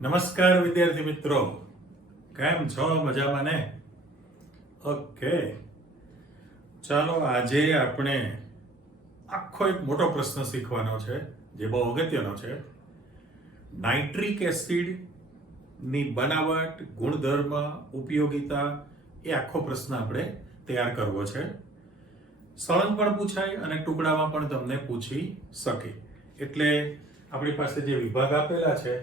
નમસ્કાર વિદ્યાર્થી મિત્રો, કેમ છો? મજામાં ને? ઓકે, ચાલો આજે આપણે આખો એક મોટો પ્રશ્ન શીખવાનો છે જે બહુ અગત્યનો છે. નાઇટ્રિક એસિડ ની બનાવટ, ગુણધર્મ, ઉપયોગિતા એ આખો પ્રશ્ન આપણે તૈયાર કરવો છે. સળંગ પણ પૂછાય અને ટુકડામાં પણ તમને પૂછી શકે. એટલે આપણી પાસે જે વિભાગ આપેલા છે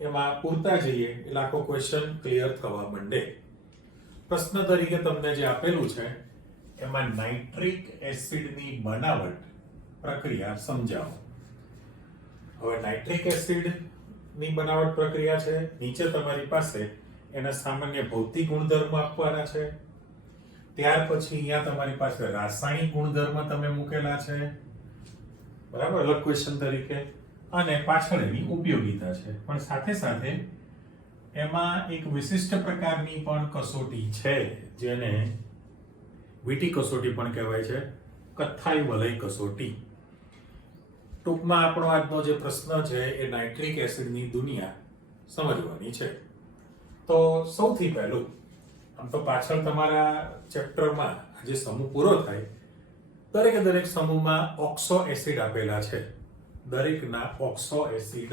એમાં પૂરતા જઈએ એટલે આખો ક્વેશ્ચન ક્લિયર થવા માંડે. પ્રશ્ન તરીકે તમને જે આપેલું છે એમાં નાઇટ્રિક એસિડની બનાવટ પ્રક્રિયા સમજાવો. હવે નાઇટ્રિક એસિડની બનાવટ પ્રક્રિયા છે, નીચે તમારી પાસે એના સામાન્ય ભૌતિક ગુણધર્મ આપવાના છે. ત્યાર પછી અહીંયા તમારી પાસે રાસાયણિક ગુણધર્મ તમે મૂકેલા છે, બરાબર, અલગ ક્વેશ્ચન તરીકે, અને પાછળ એની ઉપયોગિતા છે. પણ સાથે સાથે એમાં એક વિશિષ્ટ પ્રકારની પણ કસોટી છે જેને વીટી કસોટી પણ કહેવાય છે, કથ્થાઈ વલય કસોટી. ટૂંકમાં આપણો આજનો જે પ્રશ્ન છે એ નાઇટ્રિક એસિડની દુનિયા સમજવાની છે. તો સૌથી પહેલું, આમ તો પાછળ તમારા ચેપ્ટરમાં જે સમૂહ પૂરો થાય દરેકે દરેક સમૂહમાં ઓક્સો એસિડ આપેલા છે. દરેકના ઓક્સો એસિડ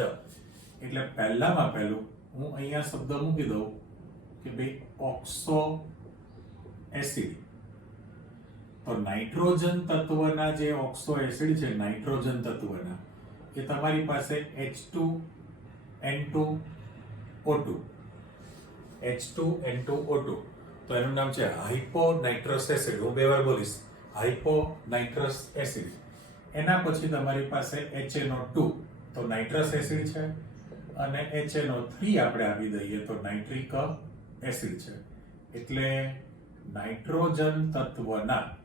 એટલે પહેલામાં પહેલું હું અહીંયા શબ્દ મૂકી દઉં કે ભાઈ ઓક્સો એસિડ. તો નાઇટ્રોજન તત્વના જે ઓક્સો એસિડ છે, નાઇટ્રોજન તત્વના, એ તમારી પાસે H2N2O2 H2N2O2, તો એનું નામ છે હાઇપોનાઇટ્રસ એસિડ. હું બે વાર બોલીશ, હાઇપોનાઇટ્રસ એસિડ. એના પછી તમારી પાસે HNO2, તો નાઇટ્રસ એસિડ છે, અને HNO3 આપણે આપી દઈએ તો નાઇટ્રિક એસિડ છે. એટલે નાઇટ્રોજન તત્વના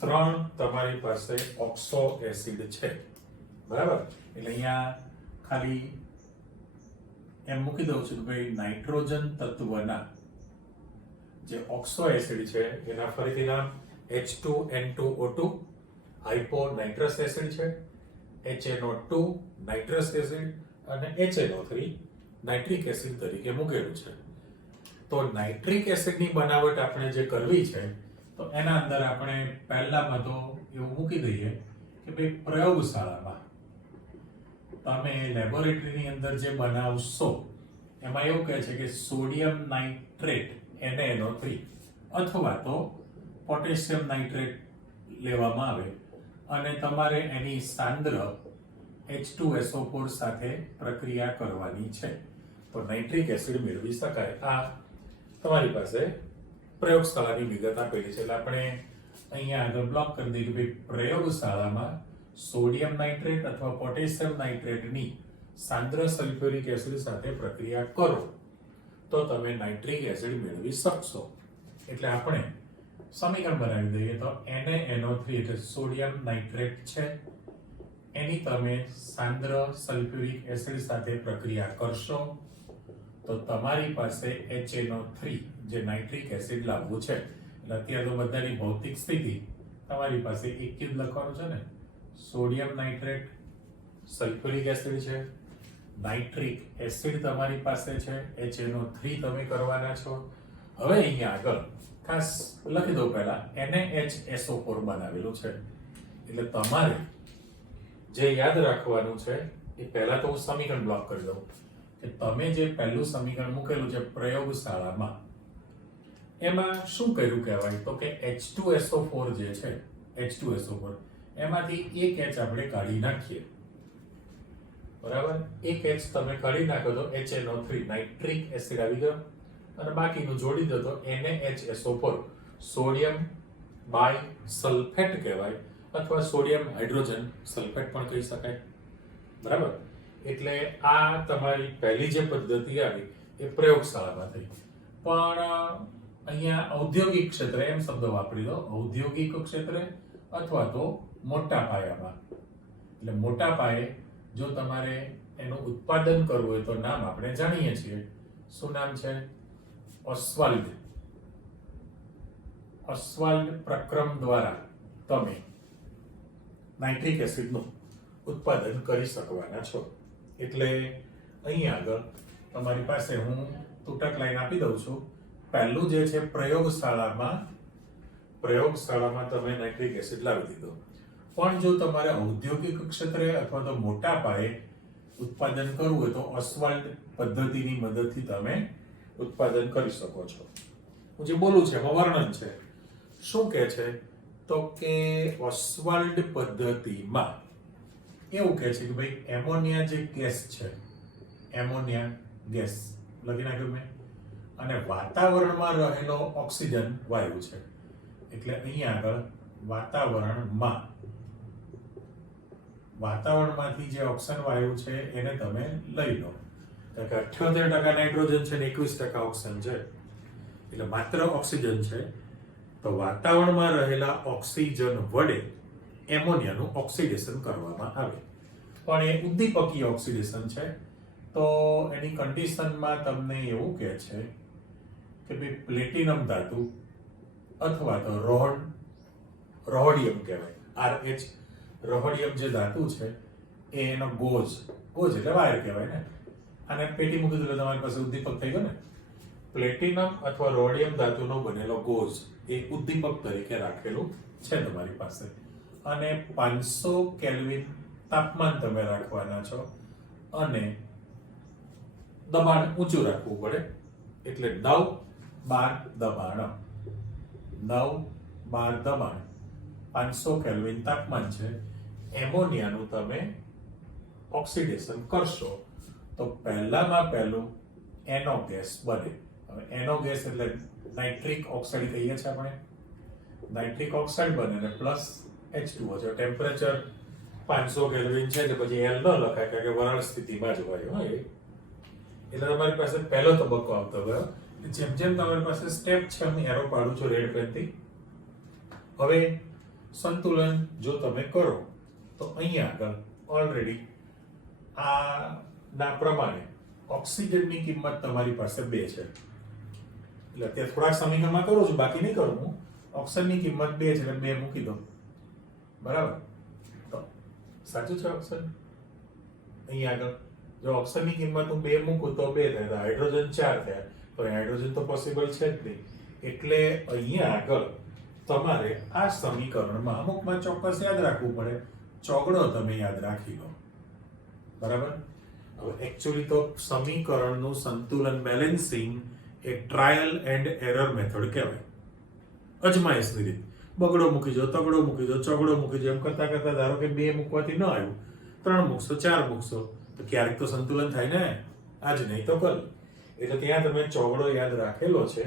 3 તમારી પાસે ઓક્સો એસિડ છે, બરાબર. એટલે અહીંયા ખાલી એમ મૂકી દઉં છું કે ભાઈ નાઇટ્રોજન તત્વના જે ઓક્સો એસિડ છે એના ફરીથી નામ H2N2O2 હાઇપોનાઇટ્રસ એસિડ છે, HNO2 નાઇટ્રસ એસિડ, અને HNO3 નાઇટ્રિક એસિડ તરીકે મૂકેલું છે. તો નાઇટ્રિક એસિડની બનાવટ આપણે જે કરવી છે તો એના અંદર આપણે પહેલામાં તો એવું મૂકી દઈએ કે ભાઈ પ્રયોગશાળામાં તમે લેબોરેટરીની અંદર જે બનાવશો એમાં એવું કહે છે કે સોડિયમ નાઇટ્રેટ NaNO3 અથવા તો પોટેશિયમ નાઇટ્રેટ લેવામાં આવે અને તમારે એની સાંદ્ર H2SO4 સાથે પ્રક્રિયા કરવાની છે તો નાઇટ્રિક એસિડ મેળવી શકાય. આ તમારી પાસે પ્રયોગશાળાની વિગત આપેલી છે. એટલે આપણે અહીંયા આગળ બ્લોક કરી દઈએ કે ભાઈ પ્રયોગશાળામાં સોડિયમ નાઇટ્રેટ અથવા પોટેશિયમ નાઇટ્રેટની સાંદ્ર સલ્ફ્યુરિક એસિડ સાથે પ્રક્રિયા કરો તો તમે નાઇટ્રિક એસિડ મેળવી શકશો. એટલે આપણે સમીકરણ બનાવી દઈએ તો NaNO3 એટલે સોડિયમ નાઇટ્રેટ છે, એની તમે સાંદ્ર સલ્ફ્યુરિક એસિડ સાથે પ્રક્રિયા કરશો તો તમારી પાસે HNO3 જે નાઇટ્રિક એસિડ લાવવું છે. એટલે અત્યારે તો બધાની ભૌતિક સ્થિતિ તમારી પાસે એક જ લખવાનું છે ને, સોડિયમ નાઇટ્રેટ, સલ્ફ્યુરિક એસિડ છે, નાઇટ્રિક એસિડ તમારી પાસે છે, HNO3 તમે કરવાના છો. હવે અહીંયા આગળ ખાસ લખી દો, પહેલા NaHSO4 બનાવેલું છે. એટલે તમારે જે યાદ રાખવાનું છે એ પહેલા તો હું સમીકરણ બ્લોક કરી દઉં કે તમે જે પહેલું સમીકરણ મૂકેલું છે પ્રયોગશાળામાં એમાં શું કર્યું કહેવાય તો કે H2SO4 જે છે, H2SO4 એમાંથી એક H આપણે કાઢી નાખીએ, બરાબર. એક H તમે કાઢી નાખો તો HNO3 નાઇટ્રિક એસિડ આવી ગયો અને બાકીનું જોડી દો તો NaHSO4 સોડિયમ બાયસલ્ફેટ કહેવાય અથવા સોડિયમ હાઇડ્રોજન સલ્ફેટ પણ કહી શકાય, બરાબર. એટલે આ તમારી પહેલી જે પદ્ધતિ આવી એ પ્રયોગશાળામાં થઈ. પણ અહીંયા ઔદ્યોગિક ક્ષેત્રે એમ શબ્દ વાપરી દો, ઔદ્યોગિક ક્ષેત્રે અથવા તો મોટા પાયામાં. એટલે મોટા પાયે જો તમારે એનું ઉત્પાદન કરવું હોય તો નામ આપણે જાણીએ છીએ. શું નામ છે? ઓસ્વાલ્ડ પ્રક્રમ દ્વારા તમે નાઇટ્રિક એસિડનું ઉત્પાદન કરી શકવાના છો. એટલે અહીં આગળ તમારી પાસે હું તૂટક લાઈન આપી દઉં છું. પહેલું જે છે પ્રયોગશાળામાં તમે નાઇટ્રિક એસિડ લાવી દીધો. પણ જો તમારે ઔદ્યોગિક ક્ષેત્રે અથવા તો મોટા પાયે ઉત્પાદન કરવું હોય તો ઓસ્વાલ્ડ પદ્ધતિની મદદથી તમે ઉત્પાદન કરી શકો છો. હું જે બોલું છે એમાં વર્ણન છે. શું કહે છે તો કે ઓસ્વાલ્ડ પદ્ધતિમાં એવું કહે છે કે ભાઈ એમોનિયા જે ગેસ છે, એમોનિયા ગેસ લખી નાખ્યું મેં, અને વાતાવરણમાં રહેલો ઓક્સિજન વાયુ છે. એટલે અહીંયા આગળ વાતાવરણમાંથી જે ઓક્સિજન વાયુ છે એને તમે લઈ લો. કે 78% નાઇટ્રોજન છે ને 21% ઓક્સિજન છે, એટલે માત્ર ઓક્સિજન છે. તો વાતાવરણમાં રહેલા ઓક્સિજન વડે એમોનિયાનું ઓક્સિડેશન કરવામાં આવે. પણ એ ઉદ્દીપકીય ઓક્સિડેશન છે. તો એની કન્ડિશનમાં તમને એવું કહે છે કે ભાઈ પ્લેટિનમ ધાતુ અથવા તો રોહોડિયમ કહેવાય, RH રોહોડિયમ જે ધાતુ છે એ એનો ગોઝ એટલે વાયર કહેવાય ને. આને પેટી મૂકી દો એટલે તમારી પાસે ઉદ્દીપક થઈ ગયો ને. પ્લેટિનમ અથવા રોડિયમ ધાતુનો બનેલો ગોઝ એ ઉદ્દીપક તરીકે રાખેલું છે તમારી પાસે. અને 500 કેલ્વિન તાપમાન તમે રાખવાના છો અને દબાણ ઊંચું રાખવું પડે. એટલે 9 12 દબાણ 500 કેલ્વિન તાપમાન છે. એમોનિયાનું તમે ઓક્સિડેશન કરશો તો પહેલામાં પહેલું એનો ગેસ બને. હવે એનો ગેસ એટલે નાઇટ્રિક ઓક્સાઇડ કહીએ છીએ આપણે. નાઇટ્રિક ઓક્સાઇડ બને ને પ્લસ H2O છે. ટેમ્પરેચર 500 કેલ્વિન છે એટલે પછી L ન લખાય કારણ કે વરાળ સ્થિતિમાં જ હોય. એટલે તમારી પાસે પહેલો તબક્કો આવતો ગયો. જેમ જેમ તમારી પાસે સ્ટેપ છે હું એરો પાડું છું રેડ પેનથી. હવે સંતુલન જો તમે કરો તો અહીંયા આગળ ઓલરેડી આ ના પ્રમાણે ઓક્સિજનની કિંમત તમારી પાસે 2 છે. એટલે અત્યારે થોડાક સમીકરણમાં કરું છું, બાકી નહીં કરું હું. ઓક્સિજનની કિંમત 2 છે એટલે 2 મૂકી દો. બરાબર? તો સાચું છે ઓક્સિજન. અહીંયા આગળ જો ઓક્સિજનની કિંમત હું 2 મૂકું તો 2 થાય, તો હાઇડ્રોજન 4 થયા. તો હાઇડ્રોજન તો પોસિબલ છે જ નહીં. એટલે અહીંયા આગળ તમારે આ સમીકરણમાં અમુકમાં ચોક્કસ યાદ રાખવું પડે. ચોગડો તમે યાદ રાખી લો. બરાબર? હવે એકચ્યુઅલી તો સમીકરણનું સંતુલન બેલેન્સિંગ એક ટ્રાયલ એન્ડ એરર મેથડ કહેવાય. અજમાયશની રીત. બગડો મૂકી દો, તગડો મૂકી દો, ચોગડો મૂકી દો, એમ કરતા કરતા ધારો કે 2 મૂકવાથી ન આવ્યું, 3 મૂકશો, 4 મૂકશો, તો ક્યારેક તો સંતુલન થાય ને. આજ નહીં તો કલ. એટલે ત્યાં તમે ચોગડો યાદ રાખેલો છે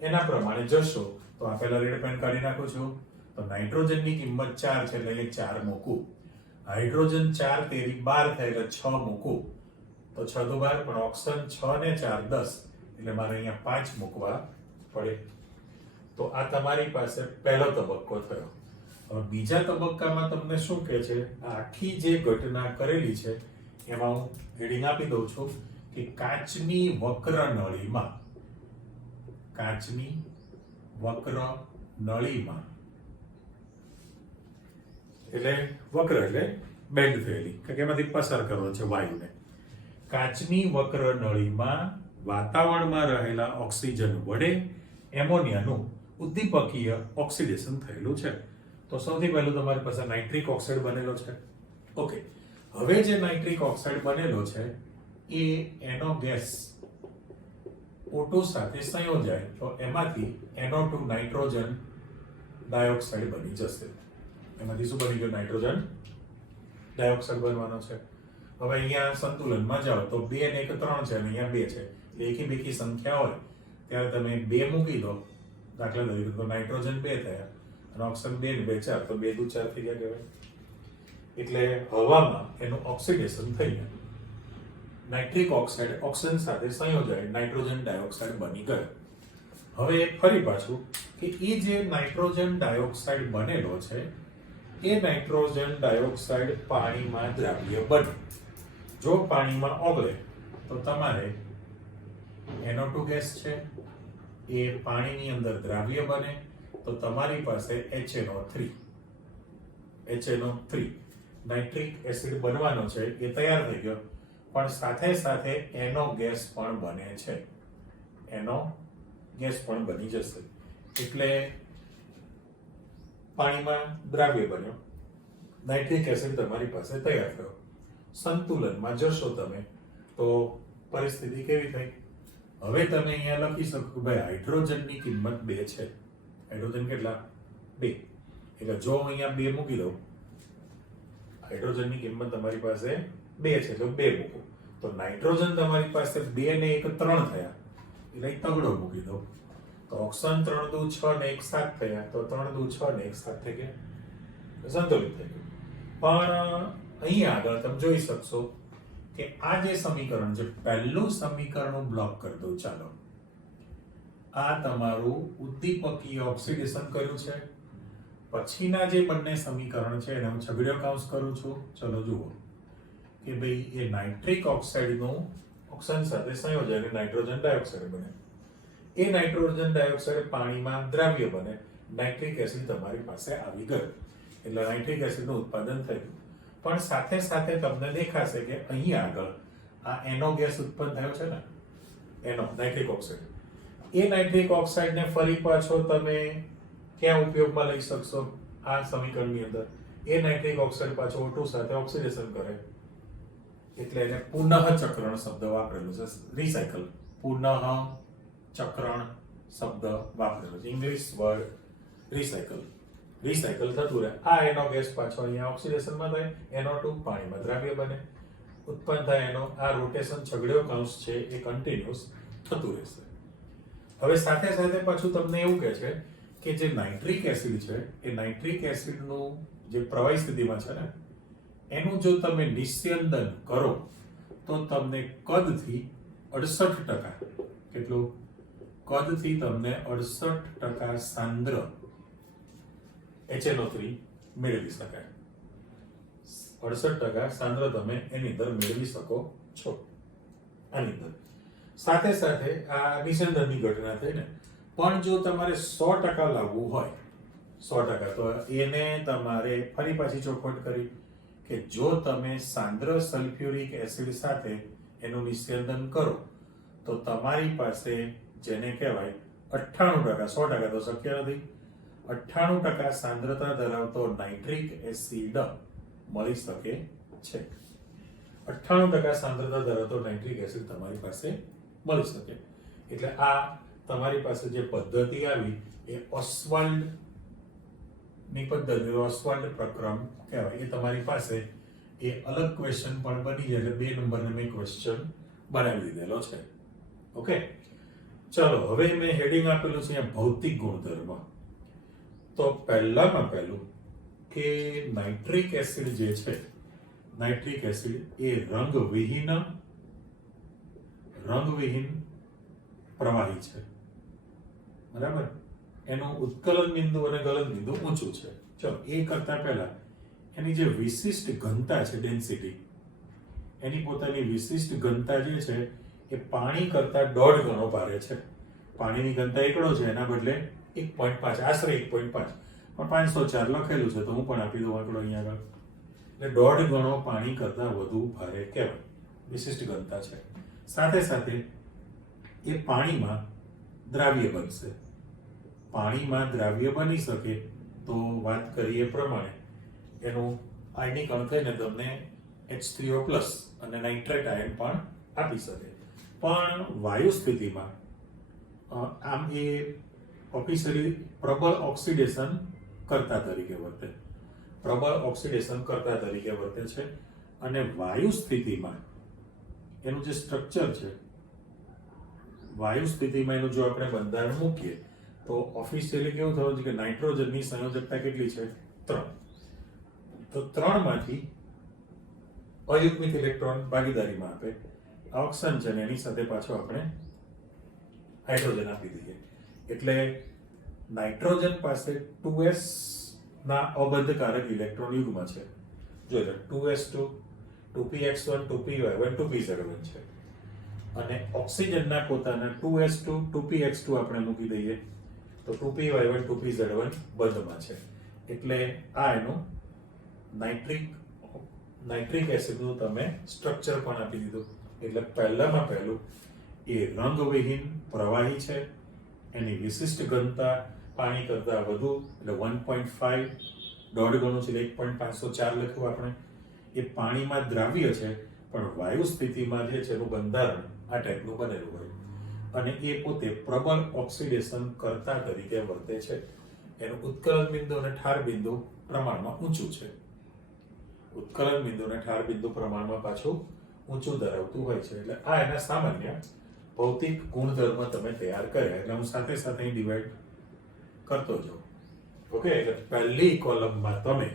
એના પ્રમાણે જશો તો આ પહેલા રેડ પેન કાઢી નાખું છું. તો નાઇટ્રોજનની કિંમત 4 છે એટલે 4 મૂકું. હાઇડ્રોજન 4 તેરી 12 થાય એટલે 6 મૂકું. તો 6 દુ 12, પણ ઓક્સિજન 6 ને 4 10 એટલે મારે અહીંયા 5 મૂકવા પડે. તો આ તમારી પાસે પહેલો તબક્કો થયો. હવે બીજા તબક્કામાં તમને શું કહે છે, આ આખી જે ઘટના કરેલી છે એમાં હું હેડિંગ આપી દઉં છું કે કાચની વક્ર નળીમાં એટલે વક્ર એટલે બેન્ડ થયેલી, કે એમાંથી પસાર કરવો છે વાયુને. કાચની વક્ર નળીમાં વાતાવરણમાં રહેલા ઓક્સિજન વડે એમોનિયાનું ઉદ્દીપકીય ઓક્સિડેશન થયેલું છે. તો સૌથી પહેલું તમારી પાસે નાઇટ્રિક ઓક્સાઇડ બનેલો છે. ઓકે, હવે જે નાઇટ્રિક ઓક્સાઇડ બનેલો છે એ એનો ગેસ O2 સાથે સંયોજાય તો એમાંથી NO2 નાઇટ્રોજન ડાયોક્સાઇડ બની જશે. એમાંથી શું બની ગયું? નાઇટ્રોજન ડાયોક્સાઇડ બનવાનો છે. હવે અહીંયા સંતુલનમાં જાઓ તો 2 ને 1 3 છે અને અહીંયા 2 છે. એકી બેકી સંખ્યા હોય ત્યારે તમે 2 મૂકી દો. દાખલા તરીકે તો નાઇટ્રોજન 2 થયા અને ઓક્સિજન 2 ને 2 4, તો 2 દુ 4 થઈ ગયા કહેવાય. એટલે હવામાં એનું ઓક્સિડેશન થઈ ગયું. નાઇટ્રિક ઓક્સાઇડ ઓક્સિજન સાથે સંયોજાય નાઇટ્રોજન ડાયોક્સાઇડ બની ગયો. હવે ફરી પાછું કે એ જે નાઇટ્રોજન ડાયોક્સાઇડ બનેલો છે એ નાઇટ્રોજન ડાયોક્સાઇડ પાણીમાં દ્રાવ્ય બને. જો પાણીમાં ઓગળે તો તમારે NO2 ગેસ છે એ પાણીની અંદર દ્રાવ્ય બને તો તમારી પાસે HNO3 નાઇટ્રિક એસિડ બનવાનો છે એ તૈયાર થઈ ગયો. પણ સાથે સાથે એનો ગેસ પણ બને છે, એનો ગેસ પણ બની જશે. એટલે પાણીમાં દ્રાવ્ય બન્યો, નાઇટ્રિક એસિડ તમારી પાસે તૈયાર થયો. સંતુલનમાં જશો તમે તો પરિસ્થિતિ કેવી થઈ? હવે તમે અહીંયા લખી શકો કે ભાઈ હાઇડ્રોજનની કિંમત 2 છે. હાઇડ્રોજન કેટલા? 2. એટલે જો અહીંયા 2 મૂકી દઉં, હાઇડ્રોજનની કિંમત તમારી પાસે 2 છે તો 2 મૂકો, તો નાઇટ્રોજન તમારી પાસે 2 ને 1 3 થયા, એટલે તગડો મૂકી દો. તો ઓક્સન 3 દુ 6 ને 1 7 થયા, તો 3 દુ 6 ને 1 7 થઈ ગયા, સંતુલિત થઈ ગયું. પણ અહીંયા આગળ તમે જોઈ શકશો કે આ જે સમીકરણ છે, પહેલું સમીકરણ હું બ્લોક કરી દઉં. ચાલો, આ તમારું ઉદ્દીપકીય ઓક્સિડેશન કર્યું છે. પછીના જે બંને સમીકરણ છે એને હું છગડીયો કૌંસ કરું છું. ચલો જુઓ કે ભાઈ એ નાઇટ્રિક ઓક્સાઇડનું ઓક્સન સાથે સંયોજન એટલે નાઇટ્રોજન ડાયોક્સાઇડ બને. એ નાઇટ્રોજન ડાયોક્સાઇડ પાણીમાં દ્રાવ્ય બને, નાઇટ્રિક એસિડ તમારી પાસે આવી ગયો, એટલે નાઇટ્રિક એસિડનું ઉત્પાદન થયું. પણ સાથે સાથે તમને દેખાશે કે અહીં આગળ આ એનો ગેસ ઉત્પન્ન થયો છે ને, એનો નાઇટ્રિક ઓક્સાઇડ. એ નાઇટ્રિક ઓક્સાઇડને ફરી પાછો તમે ક્યાં ઉપયોગમાં લઈ શકશો? આ સમીકરણની અંદર એ નાઇટ્રિક ઓક્સાઇડ પાછો O2 સાથે ઓક્સિડેશન કરે, એટલે એને પુનઃ ચક્રણ શબ્દ વાપરેલું છે, રિસાયકલ. પુનઃ ચક્રણ શબ્દ વાપરેલો છે, ઇંગ્લિશ વર્ડ રિસાયકલ. રિસાયકલ થતું રહે. આ એનો ગેસ પાછો અહીંયા ઓક્સિડેશનમાં થાય, NO2 પાણીમાં દ્રાવ્ય બને, ઉત્પન્ન થાય એનો આ રોટેશન છગડીયો કૌંસ છે એ કન્ટિન્યુઅસ થતું રહેશે. હવે સાથે સાથે પાછું તમને એવું કહે છે કે જે નાઇટ્રિક એસિડ છે એ નાઇટ્રિક એસિડનું જે પ્રવાહી સ્થિતિમાં છે ને, એનું જો તમે નિસ્યંદન કરો તો તમને કદથી 68%, કેટલું? કદથી તમને 68% સાંદ્ર HNO3 મેળવી શકાય. 68% સાંદ્ર તમે એની અંદર મેળવી શકો છો આની અંદર. સાથે સાથે આ નિસ્યંદનની ઘટના થઈ ને, પણ જો તમારે 100% લાવવું હોય, 100%, તો એને તમારે ફરી પાછી ચોખવટ કરી કે જો તમે સાંદ્ર સલ્ફ્યુરિક એસિડ સાથે એનું નિસ્યંદન કરો તો તમારી પાસે જેને કહેવાય 98%, 100% તો શક્ય નથી, 98% સાંદ્રતા ધરાવતો નાઇટ્રિક એસિડ મળી શકે છે. 98% સાંદ્રતા ધરાવતો નાઇટ્રિક એસિડ તમારી પાસે મળી શકે. એટલે આ તમારી પાસે જે પદ્ધતિ આવી એ ઓસ્વાલ્ડ ની પદ્ધતિ, ઓસ્વાલ્ડ પ્રક્રમ કહેવાય. એ તમારી પાસે એ અલગ ક્વેશ્ચન પણ બની જાય, એટલે 2 નંબરનો મેં ક્વેશ્ચન બનાવી દીધેલો છે. ઓકે, ચલો હવે મેં હેડિંગ આપેલું છે અહીંયા ભૌતિક ગુણધર્મ. તો પહેલામાં પહેલું કે નાઇટ્રિક એસિડ જે છે, નાઇટ્રિક એસિડ એ રંગવિહીન પ્રવાહી છે, બરાબર? એનું ઉત્કલન બિંદુ અને ગલન બિંદુ ઊંચું છે. ચલો, એ કરતા પહેલા એની જે વિશિષ્ટ ઘનતા છે, ડેન્સિટી, એની પોતાની વિશિષ્ટ ઘનતા જે છે એ પાણી કરતા 1.5 ગણો ભારે છે. પાણીની ઘનતા 1 છે, એના બદલે 1.5, આશરે 1.5, પણ 504 લખેલું છે તો હું પણ આપી દઉં આંકડો અહીંયા આગળ. એટલે 1.5 ગણો પાણી કરતા વધુ ભારે કહેવાય, વિશિષ્ટ ઘનતા છે. સાથે સાથે એ પાણીમાં દ્રાવ્ય બનશે. પાણીમાં દ્રાવ્ય બની શકે તો વાત કરીએ પ્રમાણે એનું આયનીકરણ થઈને તમને H3O+ અને નાઇટ્રેટ આયન પણ આપી શકે. પણ વાયુ સ્થિતિમાં આમ એ ઓફિશિયલી પ્રબળ ઓક્સિડેશન કરતા તરીકે વર્તે, પ્રબળ ઓક્સિડેશન કરતા તરીકે વર્તે છે. અને વાયુ સ્થિતિમાં એનું જે સ્ટ્રક્ચર છે, વાયુ સ્થિતિમાં એનું જો આપણે બંધારણ મૂકીએ તો ઓફિશિયલી કેવું થયું છે કે નાઇટ્રોજનની સંયોજકતા કેટલી છે? 3. તો 3 માંથી અયુગ્મિત ઇલેક્ટ્રોન ભાગીદારીમાં આપે, ઓક્સન છે ને એની સાથે પાછો આપણે હાઇડ્રોજન આપી દઈએ. એટલે નાઇટ્રોજન પાસે 2s ના અબંધકારક ઇલેક્ટ્રોન યુગ્મ છે. જોઈ 2s2, 2px1, 2py1, 2pz1 છે. અને ઓક્સિજનના પોતાના 2s2, 2px2 આપણે મૂકી દઈએ તો 2py1, 2pz1 બંધમાં છે. એટલે આ એનું નાઇટ્રિક નાઇટ્રિક એસિડનું તમે સ્ટ્રક્ચર પણ આપી દીધું. એટલે પહેલામાં પહેલું એ રંગવિહીન પ્રવાહી છે, એની વિશિષ્ટ ઘનતા પાણી કરતાં વધુ એટલે 1.5 દોઢ ગણું છે, 1.504 લખ્યું આપણે. એ પાણીમાં દ્રાવ્ય છે, પણ વાયુ સ્થિતિમાં જે છે એનું બંધારણ આ ટાઈપનું બનેલું હોય અને એ પોતે પ્રબળ ઓક્સિડેશન કરતા તરીકે વર્તે છે. એનું ઉત્કલન બિંદુ અને ઠાર બિંદુ પ્રમાણમાં ઊંચું છે. ઉત્કલન બિંદુ અને ઠાર બિંદુ પ્રમાણમાં પાછું ઊંચું ધરાવતું હોય છે. એટલે આ એના સામાન્ય ભૌતિક ગુણધર્મ તમે તૈયાર કર્યા. એટલે હું સાથે સાથે અહીં ડિવાઈડ કરતો જાઉં. ઓકે, એટલે પહેલી કોલમમાં તમે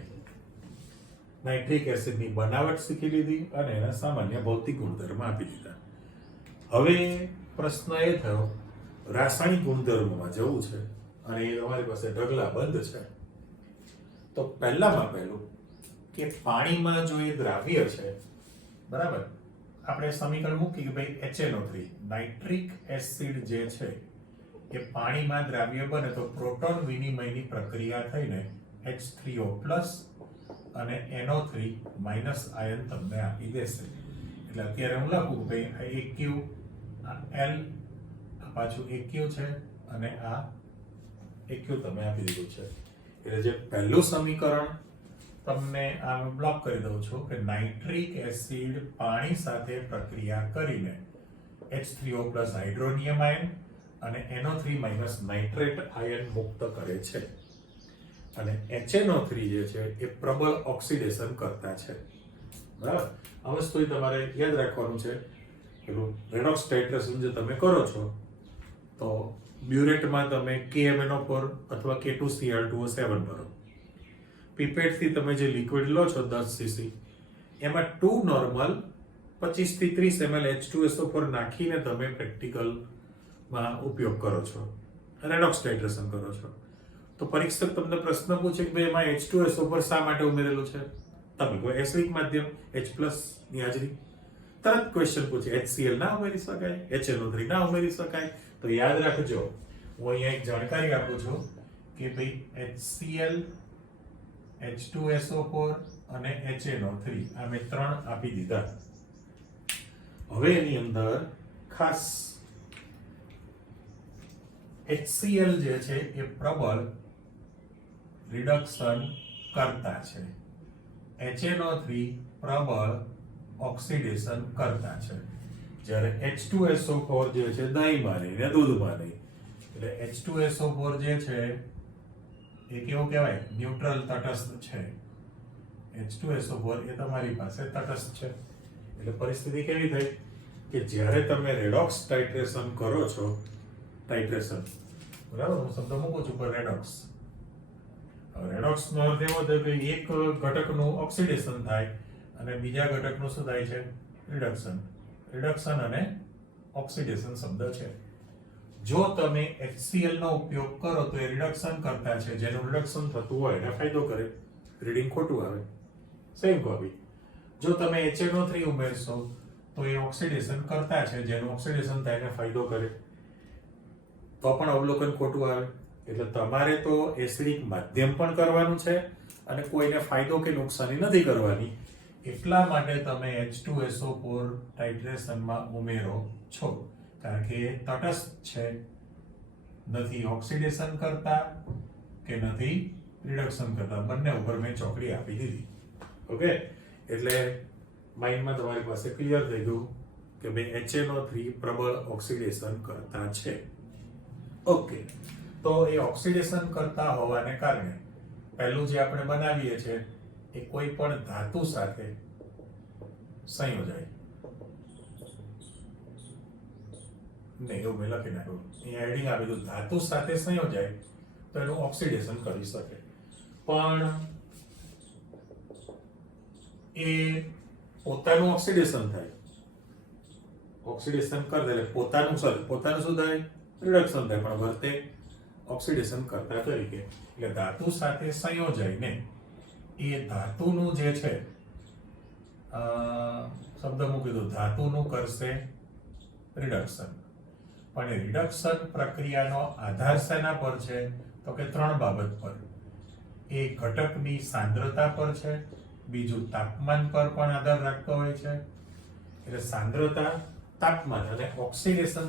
નાઇટ્રિક એસિડની બનાવટ શીખી લીધી અને એના સામાન્ય ભૌતિક ગુણધર્મ આપી દીધા. હવે પ્રશ્ન એ થયો રાસાયણિક ગુણધર્મમાં જવું છે અને એ તમારી પાસે ઢગલા બંધ છે. તો પહેલામાં પહેલું કે પાણીમાં જો એ દ્રાવ્ય છે, બરાબર, આપણે સમીકરણ મૂકી કે ભાઈ HNO3 નાઇટ્રિક એસિડ જે છે એ પાણીમાં દ્રાવ્ય બને તો પ્રોટોન વિનિમયની પ્રક્રિયા થઈને H3O+ અને NO3- આયન તમને આપી દેશે. એટલે અત્યારે હું લખું ભાઈ આ AQ, આ L, આ પાછું AQ છે અને આ AQ તમે આપી દીધું છે. એટલે જે પહેલું સમીકરણ તમને આ બ્લોક કરી દઉં છું કે નાઇટ્રિક એસિડ પાણી સાથે પ્રક્રિયા કરીને H3O+ હાઇડ્રોનિયમ આયન અને NO3- નાઇટ્રેટ આયન મુક્ત કરે છે. અને HNO3 જે છે એ પ્રબળ ઓક્સિડેશન કરતા છે. બરાબર, આ વસ્તુ તમારે યાદ રાખવાનું છે. પેલું રેડોક્સ ટાઇટ્રેશન જે તમે કરો છો તો બ્યુરેટમાં તમે KMnO4 અથવા K2Cl2O7 ભરો. પીપેટથી તમે જે લિક્વિડ લો છો 10 cc એમાં 2 નોર્મલ 25 થી 30 ml H2SO4 નાખીને તમે પ્રેક્ટિકલમાં ઉપયોગ કરો છો, રેડોક્સ ટાઇટ્રેશન કરો છો. તો પરીક્ષક તમને પ્રશ્ન પૂછે કે ભાઈ એમાં H2SO4 શા માટે ઉમેરેલું છે? તમે કોઈ એસિડિક માધ્યમ H+ ની હાજરી, તરત ક્વેશ્ચન પૂછે HCl ના ઉમેરી શકાય, HNO3 ના ઉમેરી શકાય? તો યાદ રાખજો, હું અહીંયા એક જાણકારી આપું છું કે ભાઈ HCl, H2SO4 અને HNO3 આ મેં 3 આપી દીધા. હવે એની અંદર ખાસ HCl જે છે એ પ્રબળ રિડક્શન કરતા છે, HNO3 પ્રબળ ઓક્સિડેશન કરતા છે, જ્યારે H2SO4 જે છે દહીંમાં નહીં ને દૂધમાં નહીં. એટલે H2SO4 જે છે એ કેવું કહેવાય? ન્યુટ્રલ, તટસ્થ છે. H2SO4 એ તમારી પાસે તટસ્થ છે. એટલે પરિસ્થિતિ કેવી થઈ કે જ્યારે તમે રેડોક્સ ટાઇટ્રેશન કરો છો, ટાઇટ્રેશન, બરાબર, હું શબ્દ મૂકું છું પર રેડોક્સ. રેડોક્સ નો અર્થ એવો થાય કે એક ઘટકનું ઓક્સિડેશન થાય અને બીજા ઘટકનું શું થાય છે? રિડક્શન. રિડક્શન અને ઓક્સિડેશન શબ્દ છે. જો તમે HCl નો ઉપયોગ કરો તો એ રિડક્શન કરતા છે, જેનું રિડક્શન થતું હોય એને ફાયદો કરે, રીડિંગ ખોટું આવે. Same copy. જો તમે HNO3 ઉમેરશો તો એ ઓક્સિડેશન કરતા છે, જેનું ઓક્સિડેશન થાય એને ફાયદો કરે, તો પણ અવલોકન ખોટું આવે. એટલે તમારે તો એસિડિક માધ્યમ પણ કરવાનું છે અને કોઈને ફાયદો કે નુકસાની નથી કરવાની. એટલા માટે તમે H2SO4 ટાઇટ્રેશનમાં ઉમેરો છો, કારણ કે એ તટસ્થ છે, નથી ઓક્સિડેશન કરતા કે નથી રિડક્શન કરતા. બંને ઉપર મેં ચોકડી આપી દીધી. ઓકે, એટલે માઇન્ડમાં તમારી પાસે ક્લિયર થઈ ગયું કે ભાઈ HNO3 પ્રબળ ઓક્સિડેશન કરતા છે. ઓકે, તો એ ઓક્સિડેશન કરતા હોવાને કારણે પહેલું જે આપણે બનાવીએ છીએ એ કોઈ પણ ધાતુ સાથે સંયોજાય. નહીં, એવું મેં લખી નાખ્યું, અહીંયા હેડિંગ આપી દીધું, ધાતુ સાથે સંયોજાય તો એનું ઓક્સિડેશન કરી શકે. પણ એ પોતાનું ઓક્સિડેશન થાય, ઓક્સિડેશન કરે એટલે પોતાનું શું થાય? રિડક્શન થાય, પણ વર્તે ઓક્સિડેશન કરતા તરીકે. એટલે ધાતુ સાથે સંયોજાઈને એ ધાતુનું જે છે શબ્દ મૂકી દો, ધાતુનું કરશે રિડક્શન. પણ એ રિડક્શન પ્રક્રિયાનો આધાર શેના પર છે? તો કે 3 બાબત પર. એ ઘટકની સાંદ્રતા પર છે, બીજું તાપમાન પર પણ આધાર રાખતો હોય છે. એટલે સાંદ્રતા, તાપમાન અને ઓક્સિડેશન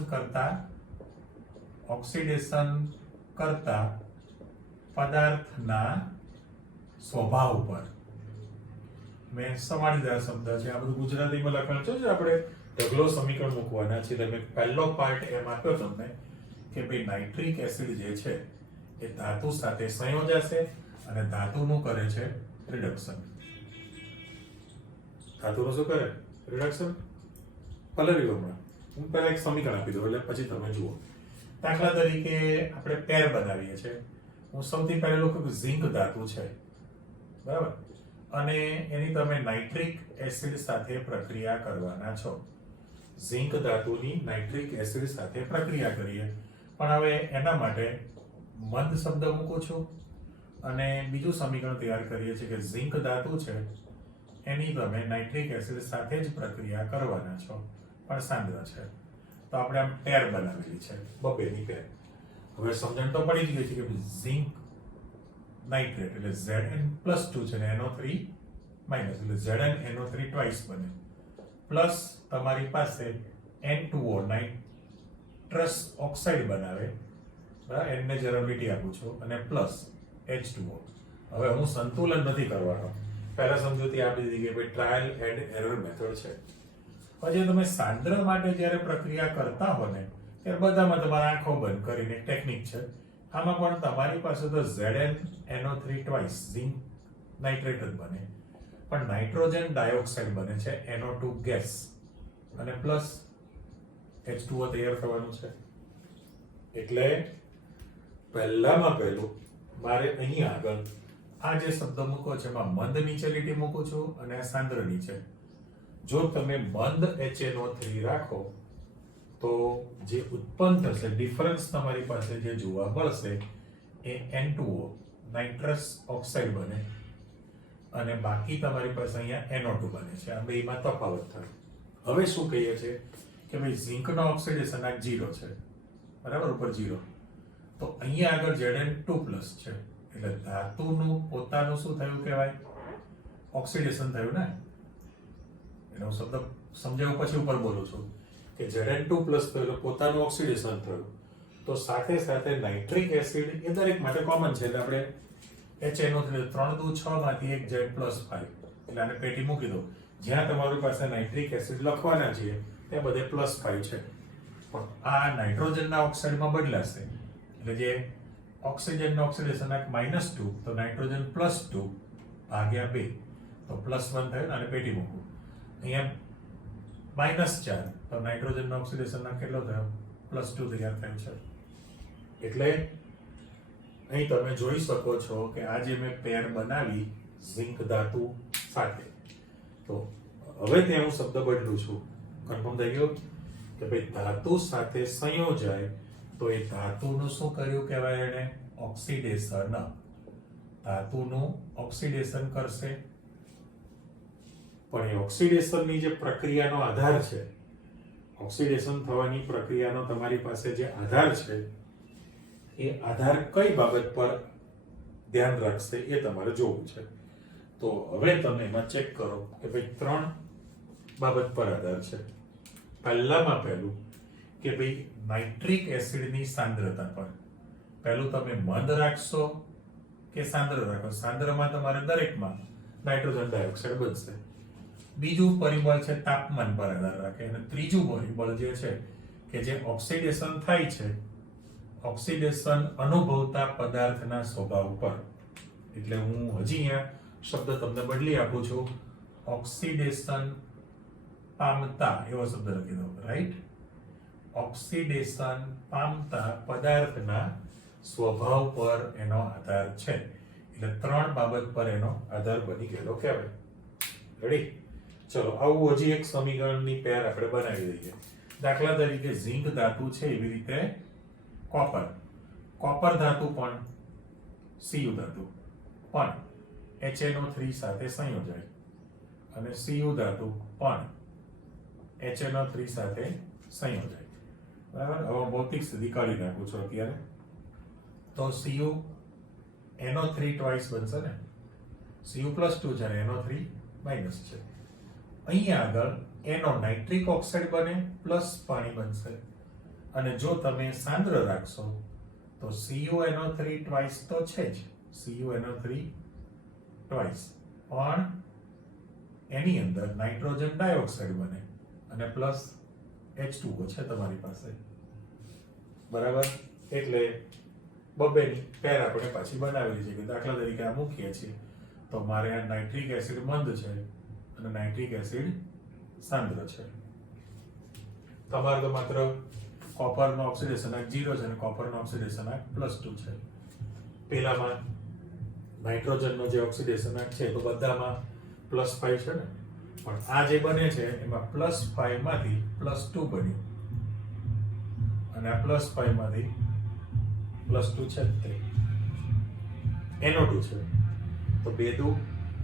કરતા પદાર્થના સ્વભાવ પર. મેં સમાણીદાર શબ્દ છે, આ બધું ગુજરાતીમાં લખેલું છે. આપણે ઢગલો સમીકરણ મૂકવાના છે. તમે પહેલો પાર્ટ એમ આપ્યો તમને કે ભાઈ નાઇટ્રિક એસિડ જે છે એ ધાતુ સાથે સંયોજાશે અને ધાતુનું કરે છે રિડક્શન. ધાતુનું શું કરે? રિડક્શન. પલરી હમણાં હું પહેલા એક સમીકરણ આપી દઉં એટલે પછી તમે જુઓ. દાખલા તરીકે આપણે પેર બનાવીએ છીએ. હું સૌથી પહેલા લખું કે ઝિંક ધાતુ છે, બરાબર, અને એની તમે નાઇટ્રિક એસિડ સાથે પ્રક્રિયા કરવાના છો. ઝિંક ધાતુની નાઇટ્રિક એસિડ સાથે પ્રક્રિયા કરીએ, પણ હવે એના માટે મંદ શબ્દ મૂકું છું અને બીજું સમીકરણ તૈયાર કરીએ છીએ કે ઝિંક ધાતુ છે એની તમે નાઇટ્રિક એસિડ સાથે જ પ્રક્રિયા કરવાના છો, પણ સાંદ્ર છે. તો આપણે આમ પેર બનાવેલી છે, બબેની પેર. હવે સમજણ તો પડી જ ગઈ છે કે ઝિંક નાઇટ્રેટ એટલે Zn+2 છે ને NO3- એટલે ZnNO3 ટ્વાઇસ બને, પ્લસ તમારી પાસે N2O નાઇટ્રસ ઓક્સાઇડ બનાવે, બરાબર, n ને જેરોમિટી આપું છું, અને પ્લસ H2O. હવે હું સંતુલન નથી કરવાનો, પહેલા સમજૂતી આપી દીધી કે ભાઈ ટ્રાયલ એન્ડ એરર મેથડ છે. પછી તમે સાંદ્ર માટે જ્યારે પ્રક્રિયા કરતા હો ને ત્યારે બધામાં તમારે આંખો બંધ કરીને એક ટેકનિક છે. આમાં પણ તમારી પાસે તો ZnNO3 ટ્વાઇસ ઝિંક નાઇટ્રેટ જ બને, પણ નાઇટ્રોજન ડાયોક્સાઇડ બને છે NO2 ગેસ, અને પ્લસ H2O તૈયાર થવાનું છે. એટલે પહેલામાં પહેલું મારે અહીં આગળ આ જે શબ્દ મૂકો છે એમાં મંદ નીચે લીટી મૂકું છું અને સાંદ્ર નીચે. જો તમે મંદ HNO3 રાખો તો જે ઉત્પન્ન થશે ડિફરન્સ તમારી પાસે જે જોવા મળશે એ N2O નાઇટ્રસ ઓક્સાઇડ બને, અને બાકી તમારી પાસે અહીંયા NO2 બને છે. આ બેમાં તફાવત થાય. હવે શું કહીએ છીએ કે ભાઈ ઝિંકનો ઓક્સિડેશન આ 0 છે, બરાબર, ઉપર 0. તો અહીંયા આગળ Zn2+ છે, એટલે ધાતુનું પોતાનું શું થયું કહેવાય? ઓક્સિડેશન થયું ને. એનો શબ્દ સમજાવ્યો પછી ઉપર બોલું છું કે Zn2+ થયું પોતાનું ઓક્સિડેશન થયું. તો સાથે સાથે નાઇટ્રિક એસિડ એ દરેક માટે કોમન છે, એટલે આપણે HNO3 3 દુ 6 માંથી 1 Z+5 એટલે આને પેટી મૂકી દો. જ્યાં તમારી પાસે નાઇટ્રિક એસિડ લખવાના છે ત્યાં બધે +5 છે, પણ આ નાઇટ્રોજનના ઓક્સાઇડમાં બદલાશે. એટલે જે ઓક્સિજનનું ઓક્સિડેશન -2 તો નાઇટ્રોજન +2 ભાગ્યા 2 તો +1 થયું, અને પેટી મૂકું. અહીંયા -4 તો નાઇટ્રોજનનો ઓક્સિડેશન કેટલો થયો? +2 તૈયાર થયું છે. એટલે અહીં તમે જોઈ શકો છો કે આ જે મેં પેર બનાવી ઝિંક ધાતુ સાથે, તો હવે ત્યાં હું શબ્દ બદલું છું. કન્ફર્મ થઈ ગયું કે ભાઈ ધાતુ સાથે સંયોજાય તો એ ધાતુનું શું કર્યું કહેવાય? એને ઓક્સિડેશન. ધાતુનું ઓક્સિડેશન કરશે, પણ એ ઓક્સિડેશનની જે પ્રક્રિયાનો આધાર છે, ઓક્સિડેશન થવાની પ્રક્રિયાનો તમારી પાસે જે આધાર છે એ આધાર કઈ બાબત પર ધ્યાન રાખશે એ તમારે જોવું છે. તો હવે તમે એમાં ચેક કરો કે ભાઈ 3 બાબત પર આધાર છે. પહેલામાં પહેલું કે ભાઈ નાઇટ્રિક એસિડની સાંદ્રતા પર. પહેલું તમે મંદ રાખશો કે સાંદ્ર રાખો? સાંદ્રમાં તમારે દરેકમાં નાઇટ્રોજન ડાયોક્સાઇડ બનશે. બીજું પરિબળ છે તાપમાન પર આધાર રાખે, અને ત્રીજું પરિબળ જે છે કે જે ઓક્સિડેશન થાય છે, ઓક્સિડેશન અનુભવતા પદાર્થના સ્વભાવ પર. એટલે હું હજી અહીંયા શબ્દ તમને બદલી આપું છું, ઓક્સિડેશન પામતા એવો શબ્દ લખી દો, રાઈટ? ઓક્સિડેશન પામતા પદાર્થના સ્વભાવ પર એનો આધાર છે. એટલે 3 બાબત પર એનો આધાર બની ગયેલો કહેવાય. રેડી? ચલો, આવું હજી એક સમીકરણની પેર આપણે બનાવી દઈએ. દાખલા તરીકે ઝિંક ધાતુ છે, એવી રીતે કોપર ધાતુ પણ Cu ધાતુ પણ HNO3 સાથે સંયોજાય, અને Cu ધાતુ પણ HNO3 સાથે સંયોજાય, બરાબર. હવે ભૌતિક સ્થિતિ કાઢી નાખું છું અત્યારે. તો Cu NO3 ટ્વાઇસ બનશે ને. Cu+2 છે અને NO3 માઇનસ છે. અહીંયા આગળ એનો નાઇટ્રિક ઓક્સાઇડ બને પ્લસ પાણી બનશે અને જો તમે સાંદ્ર રાખશો તો CuNO3 ટ્વાઇસ તો છે જ, CuNO3 ટ્વાઇસ, પણ એની અંદર નાઇટ્રોજન ડાયોક્સાઇડ બને અને પ્લસ H2O છે તમારી પાસે. બરાબર? એટલે બબેની પેર આપણે પાછી બનાવેલી છે કે દાખલા તરીકે આ મૂકીએ છીએ તો મારે આ નાઇટ્રિક એસિડ મંદ છે અને નાઇટ્રિક એસિડ સાંદ્ર છે. તમારે તો માત્ર કોપરનો ઓક્સિડેશનાંક 0 છે અને કોપરનો ઓક્સિડેશનાંક +2 છે. પેલામાં નાઇટ્રોજનનો જે ઓક્સિડેશનાંક છે તો બધામાં +5 છે ને, પણ આ જે બને છે એમાં +5 માંથી +2 બન્યું અને આ +5 માંથી +2 છે તે NO2 છે તો 2 2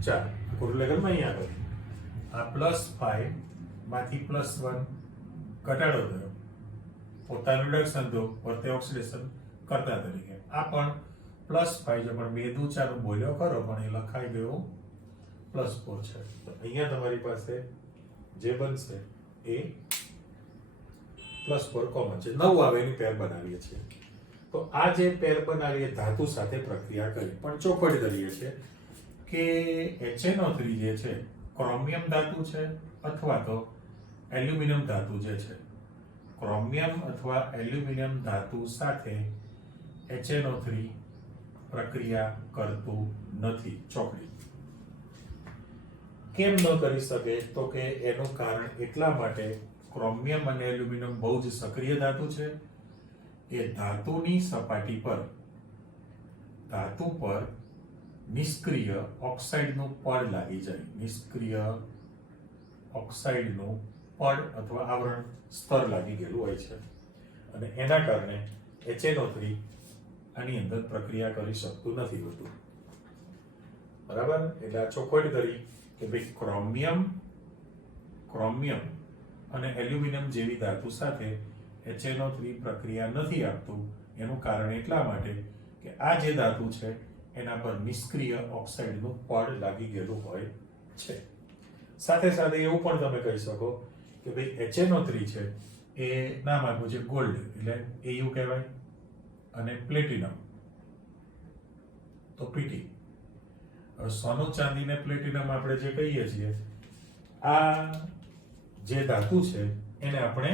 4 કુરલેગરમાં અહીંયા આગળ આ +5 માંથી +1 ઘટાડો થયો, પોતાનું રિડક્શન થયું વર્તે ઓક્સિડેશન કરતા તરીકે. આ પણ +5 છે પણ 2 2 4 બોલ્યો કરો પણ એ લખાઈ ગયો +4 છે. તો અહીંયા તમારી પાસે જે બનશે એ +4 કોમન છે. 9 આવે એની પેર બનાવીએ છીએ. તો આ જે પેર બનાવીએ ધાતુ સાથે પ્રક્રિયા કરી પણ ચોખવટ કરીએ છીએ કે HNO3 જે છે ક્રોમિયમ ધાતુ છે અથવા તો એલ્યુમિનિયમ ધાતુ જે છે, ક્રોમિયમ અથવા એલ્યુમિનિયમ ધાતુ સાથે HNO3 પ્રક્રિયા કરતું નથી. ચોકડી કેમ ન કરી શકે તો કે એનું કારણ એટલા માટે ક્રોમિયમ અને એલ્યુમિનિયમ બહુ જ સક્રિય ધાતુ છે. એ ધાતુની સપાટી પર નિષ્ક્રિય ઓક્સાઇડનું પડ લાગી જાય, નિષ્ક્રિય ઓક્સાઇડનું પડ અથવા આવરણ સ્તર લાગી ગયેલું હોય છે અને એના કારણે HNO3 આની અંદર પ્રક્રિયા કરી શકતું નથી હોતું. બરાબર? એટલે આ ચોખવટ કરી કે ભાઈ ક્રોમિયમ અને એલ્યુમિનિયમ જેવી ધાતુ સાથે HNO3 પ્રક્રિયા નથી આપતું. એનું કારણ એટલા માટે કે આ જે ધાતુ છે એના પર નિષ્ક્રિય ઓક્સાઇડનું પડ લાગી ગયેલું હોય છે. સાથે સાથે એવું પણ તમે કહી શકો કે ભાઈ HNO3 છે એ નામ આપ્યું છે ગોલ્ડ એટલે AU કહેવાય અને પ્લેટિનમ તો PT. સોનું ચાંદી ને પ્લેટિનમ આપણે જે કહીએ છીએ આ જે ધાતુ છે એને આપણે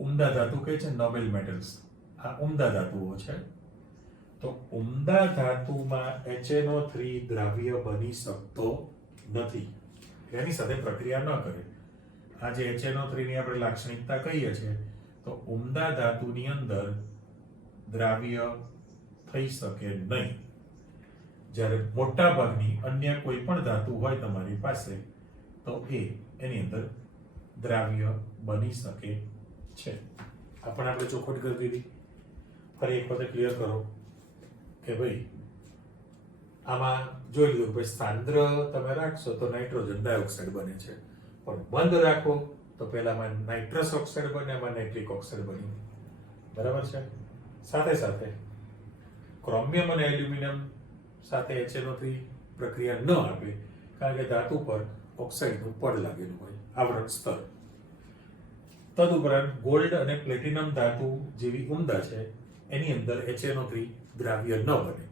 ઉમદા ધાતુ કહે છે, નોબેલ મેટલ્સ. આ ઉમદા ધાતુઓ છે. તો ઉમદા ધાતુમાં HNO3 દ્રાવ્ય બની શકતો નથી, એની સાથે પ્રક્રિયા ન કરે. આ જે HNO3 ની આપણે લાક્ષણિકતા કહીએ છીએ તો ઉમદા ધાતુની અંદર દ્રાવ્ય થઈ શકે નહીં. જ્યારે મોટા ભાગની અન્ય કોઈ પણ ધાતુ હોય તમારી પાસે તો એની અંદર દ્રાવ્ય બની શકે છે. આ પણ આપણે ચોખવટ કરી દીધી. ફરી એક વખત ક્લિયર કરો કે ભાઈ આમાં જોઈ લીધું ભાઈ સાંદ્ર તમે રાખશો તો નાઇટ્રોજન ડાયોક્સાઇડ બને છે, પણ બંધ રાખો તો પહેલામાં નાઇટ્રસ ઓક્સાઇડ બને, આમાં નાઇટ્રિક ઓક્સાઇડ બન્યું. બરાબર છે? સાથે સાથે ક્રોમિયમ અને એલ્યુમિનિયમ સાથે HNO3 પ્રક્રિયા ન આપે કારણ કે ધાતુ પર ઓક્સાઇડનું પડ લાગેલું હોય, આવરણ સ્તર. તદુપરાંત ગોલ્ડ અને પ્લેટિનમ ધાતુ જેવી ઉમદા છે એની અંદર HNO3 દ્રાવ્ય ન બને.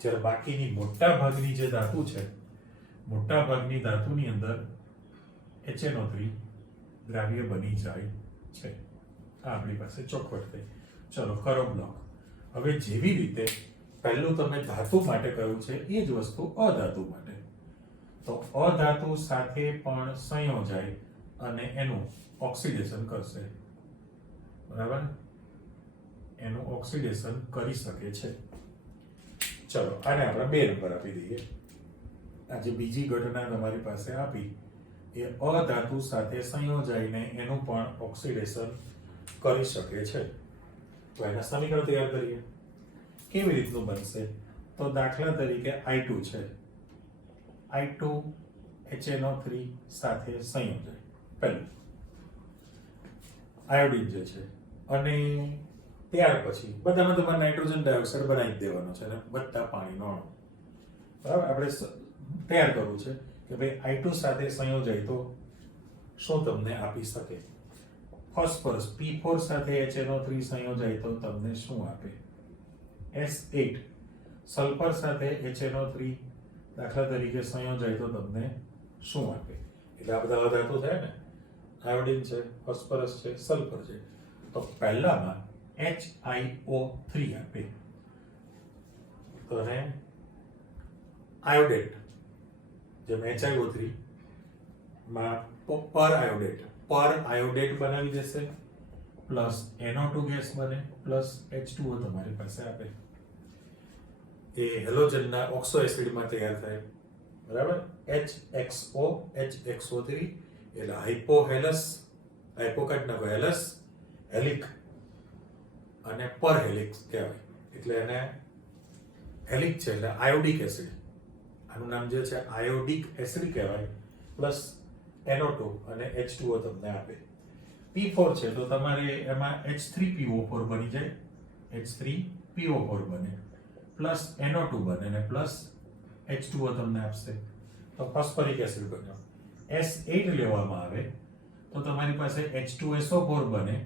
જ્યારે બાકીની મોટા ભાગની જે ધાતુ છે, મોટા ભાગની ધાતુની અંદર HNO3 દ્રાવ્ય બની જાય છે. આ આપણી પાસે ચોખવટ થઈ. ચલો કરો બ્લોક. હવે જેવી રીતે પહેલું તમે ધાતુ માટે કહ્યું છે એ જ વસ્તુ અધાતુ માટે. તો અધાતુ સાથે પણ સંયોજાય અને એનું ઓક્સિડેશન કરશે. બરાબર? એનું ઓક્સિડેશન કરી શકે છે. ચલો આને આપણે 2 નંબર આપી દઈએ. આ જે બીજી ઘટના તમારી પાસે આપી એ અધાતુ સાથે સંયોજાઈને એનું પણ ઓક્સિડેશન કરી શકે છે. તો એના સમીકરણ તૈયાર કરીએ. કેવી રીતનું બનશે? તો દાખલા તરીકે I2 છે, I2 HNO3 સાથે સંયોજાય. પહેલું આયોડિન જે છે અને ત્યાર પછી બધામાં તમારે નાઇટ્રોજન ડાયોક્સાઇડ બનાવી દેવાનો છે અને બધા પાણીનો અણુ. બરાબર, આપણે તૈયાર કરવું છે કે ભાઈ I2 સાથે સંયોજાય તો શું તમને આપી શકે. ફોસ્ફરસ P4 સાથે HNO3 સંયોજાય તો તમને શું આપે. S8 સલ્ફર સાથે HNO3 દાખલા તરીકે સંયોજાય તો તમને શું આપે. એટલે આ બધા ધાતુ થાય ને, આયોડિન છે, ફોસ્ફરસ છે, સલ્ફર છે. તો પહેલામાં HiO3 આપે તો એને આયોડેટ, જેમ HiO3 માં પર આયોડેટ બનાવી દેશે, પ્લસ NO2 ગેસ બને, પ્લસ H2O તમારી પાસે આપે. એ હેલોજનના ઓક્સો એસિડમાં તૈયાર થાય, બરાબર. HXO3 એટલે હાઇપોહેલસ, હાઇપોકાટ નાખો, હેલસ, હેલિક અને પર હેલિક્સ કહેવાય. એટલે એને હેલિક છે એટલે આયોડિક એસિડ, આનું નામ જે છે આયોડિક એસિડ કહેવાય, પ્લસ NO2 અને H2O તમને આપે. P4 છે તો તમારે એમાં H3PO4 બની જાય, H3PO4 બને, પ્લસ NO2 બને અને પ્લસ H2O તમને આપશે તો ફોસ્ફરિક એસિડ બન્યો. S8 લેવામાં આવે તો તમારી પાસે H2SO4 બને,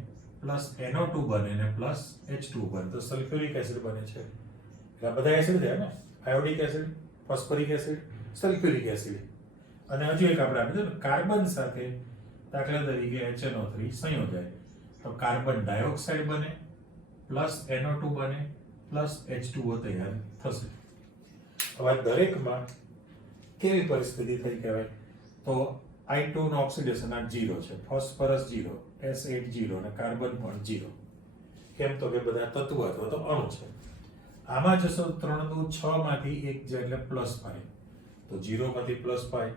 પ્લસ NO2 બને અને પ્લસ H2 બને તો સલ્ફ્યુરિક એસિડ બને છે. એટલે આ બધા એસિડ થયા ને, iodic acid, phosphoric acid, sulphuric acid. અને હજુ એક આપણે આપી દો ને, કાર્બન સાથે દાખલા તરીકે HNO3 સંયોજાય તો કાર્બન ડાયોક્સાઇડ બને, પ્લસ NO2 બને, પ્લસ H2O તૈયાર થશે. હવે દરેકમાં કેવી પરિસ્થિતિ થઈ કહેવાય તો I2 નો ઓક્સિડેશન આ 0 છે, ફોસ્ફરસ 0, S8 0 અને કાર્બન પણ 0. કેમ તો કે બધા તત્વ અથવા તો અણુ છે. આમાં જશો 3 દુ 6 માંથી 1 જાય એટલે +5, તો 0 માંથી +5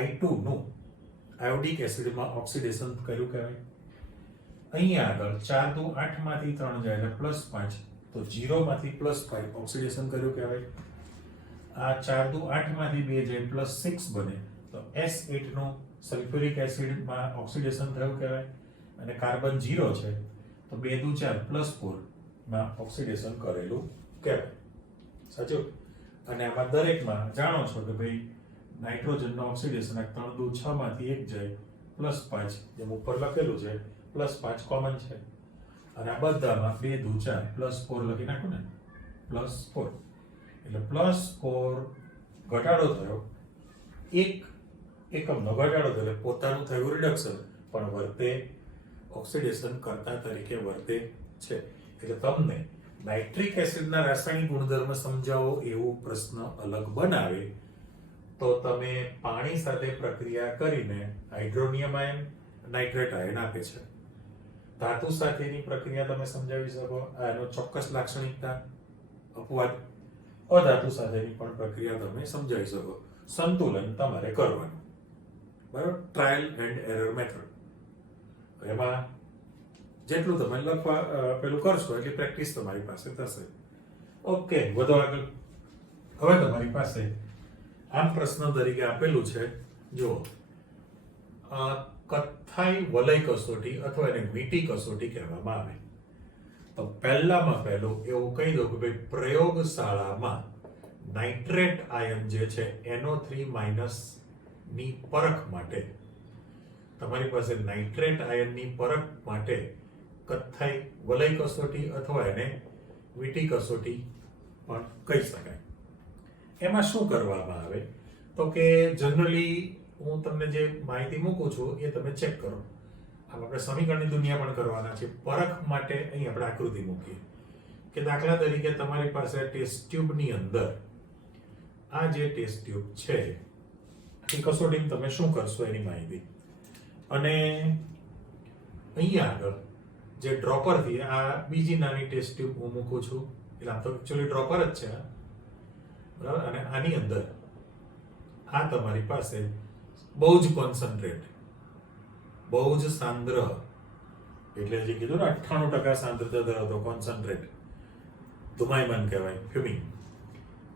I2 નું આયોડિક એસિડમાં ઓક્સિડેશન કર્યું કહેવાય. અહીંયા આગળ 4 દુ 8 માંથી 3 જાય એટલે +5, તો 0 માંથી +5 ઓક્સિડેશન કર્યું કહેવાય. આ 4 દુ 8 માંથી 2 જાય +6 બને તો S8 નું સલ્ફ્યુરિક એસિડમાં ઓક્સિડેશન થયું કહેવાય. અને કાર્બન 0 છે તો 2 દુ 4 +4 માં ઓક્સિડેશન કરેલું કહેવાય. સાચું. અને આમાં દરેકમાં જાણો છો કે ભાઈ નાઇટ્રોજનનો ઓક્સિડેશન 3 દુ 6 માંથી 1 જાય +5, જેમ ઉપર લખેલું છે +5 કોમન છે. અને આ બધામાં 2 દુ 4 +4 લખી નાખો ને, +4 એટલે +4 ઘટાડો થયો, એક એકમનો ઘટાડો થયો એટલે પોતાનું થયું રિડક્શન, પણ વર્તે ઓક્સિડેશન કરતા તરીકે વર્તે છે. એટલે તમને નાઇટ્રિક એસિડના રાસાયણિક ગુણધર્મ સમજાવો એવો પ્રશ્ન અલગ બનાવે તો તમે પાણી સાથે પ્રક્રિયા કરીને હાઇડ્રોનિયમ આયન, નાઇટ્રેટ આયન આપે છે. ધાતુ સાથેની પ્રક્રિયા તમે સમજાવી શકો, આનો ચોક્કસ લાક્ષણિકતા, અપવાદ. અધાતુ સાથેની પણ પ્રક્રિયા તમે સમજાવી શકો. સંતુલન તમારે કરવાનું, બરાબર. Trial and error method. એમાં જેટલું તમે લખવા પેલું કરશો એટલી પ્રેક્ટિસ તમારી પાસે થશે. ઓકે, વધુ આગળ. હવે તમારી પાસે આમ પ્રશ્ન તરીકે આપેલું છે, જો કથ્થાઈ વલય કસોટી અથવા એને વીટી કસોટી કહેવામાં આવે તો પહેલામાં પહેલું એવું કહી દો કે ભાઈ પ્રયોગશાળામાં નાઇટ્રેટ આયન જે છે NO3- ની પરખ માટે તમારી પાસે નાઇટ્રેટ આયનની પરખ માટે કથ્થાઈ વલય કસોટી અથવા એને વીટી કસોટી પણ કહી શકાય. એમાં શું કરવામાં આવે તો કે જનરલી હું તમને જે માહિતી મૂકું છું એ તમે ચેક કરો. આપણે સમીકરણની દુનિયા પણ કરવાના છે. પરખ માટે અહીં આપણે આકૃતિ મૂકીએ કે દાખલા તરીકે તમારી પાસે ટેસ્ટ ટ્યુબની અંદર આ જે ટેસ્ટ ટ્યુબ છે એ કસોટી તમે શું કરશો એની માહિતી. અને અહીંયા આગળ જે ડ્રોપરથી આ બીજી નાની ટેસ્ટ ટ્યુબ હું મૂકું છું, એટલે આમ તો એકચ્યુઅલી ડ્રોપર જ છે, બરાબર. અને આની અંદર આ તમારી પાસે બહુ જ કોન્સન્ટ્રેટ, બહુ જ સાંદ્ર, એટલે જે કીધું ને 98% સાંદ્રતા ધરાવતો કોન્સન્ટ્રેટ ધુમાયમાન કહેવાય, ફ્યુમિંગ.